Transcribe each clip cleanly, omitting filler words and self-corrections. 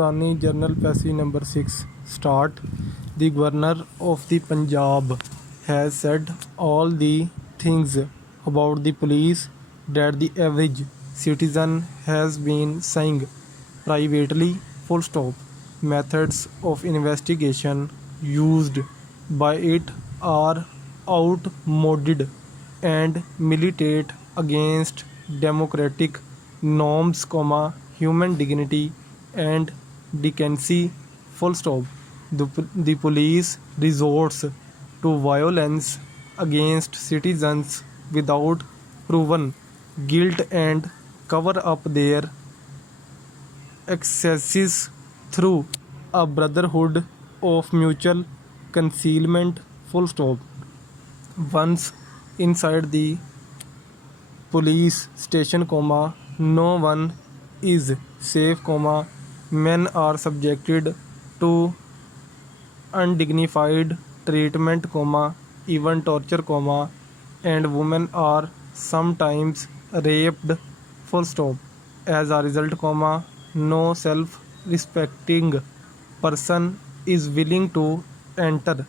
Hindustani Journal Passage number 6 start. The Governor of the Punjab has said all the things about the police that the average citizen has been saying privately. Full stop. Methods of investigation used by it are outmoded and militate against democratic norms, human dignity and decency. Full stop. The police resorts to violence against citizens without proven guilt and cover up their excesses through a brotherhood of mutual concealment. Full stop. Once inside the police station, no one is safe, men are subjected to undignified treatment, even torture, and women are sometimes raped. Full stop. As a result, no self-respecting person is willing to enter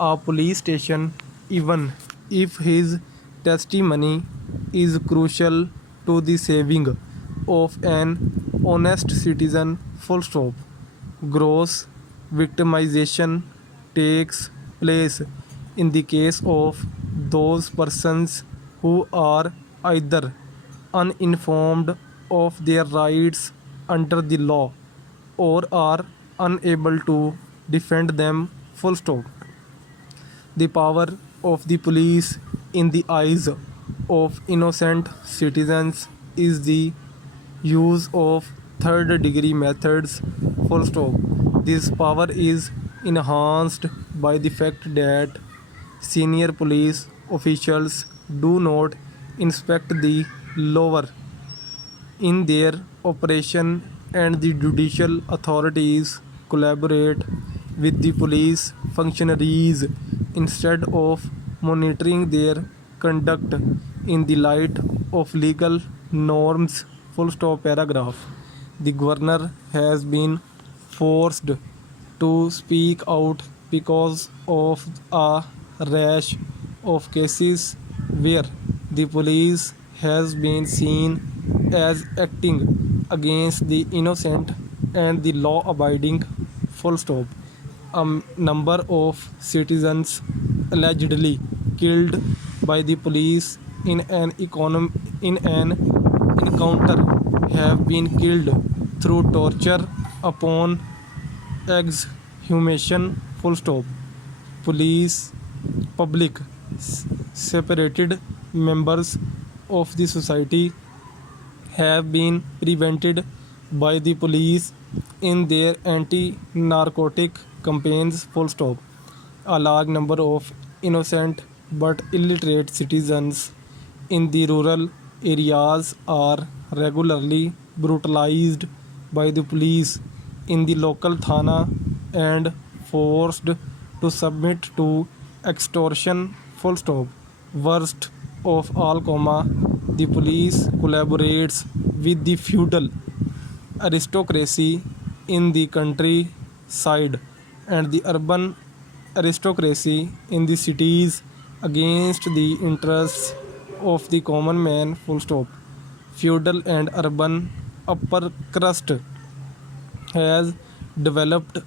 a police station even if his testimony is crucial to the saving of an honest citizen. Full stop. Gross victimization takes place in the case of those persons who are either uninformed of their rights under the law or are unable to defend them. Full stop. The power of the police in the eyes of innocent citizens is the use of third degree methods. Full stop. This power is enhanced by the fact that senior police officials do not inspect the lower in their operation, and the judicial authorities collaborate with the police functionaries instead of monitoring their conduct in the light of legal norms. Full stop. Paragraph. The governor has been forced to speak out because of a rash of cases where the police has been seen as acting against the innocent and the law-abiding. Full stop. A number of citizens allegedly killed by the police in an encounter have been killed through torture upon exhumation. Full stop. Public separated members of the society have been prevented by the police in their anti-narcotic campaigns. Full stop. A large number of innocent but illiterate citizens in the rural areas are regularly brutalized by the police in the local thana and forced to submit to extortion. Full stop. Worst of all, the police collaborates with the feudal aristocracy in the countryside and the urban aristocracy in the cities against the interests of the common man. Full stop. Feudal and urban upper crust has developed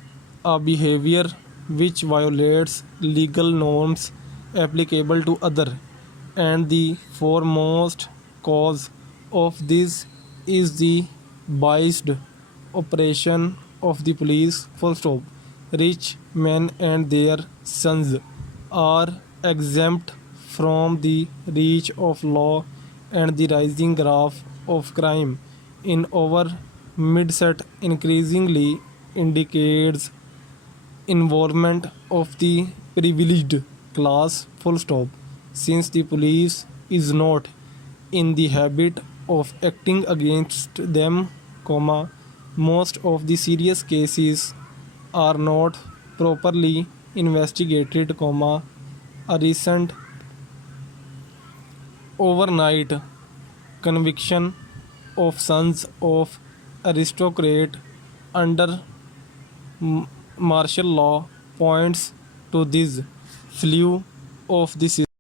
a behavior which violates legal norms applicable to other, and the foremost cause of this is the biased operation of the police. Full stop. Rich men and their sons are exempt from the reach of law, and the rising graph of crime in our midset increasingly indicates involvement of the privileged class. Full stop. Since the police is not in the habit of acting against them, most of the serious cases are not properly investigated, a recent overnight conviction of sons of aristocrat under martial law points to this flaw of the system.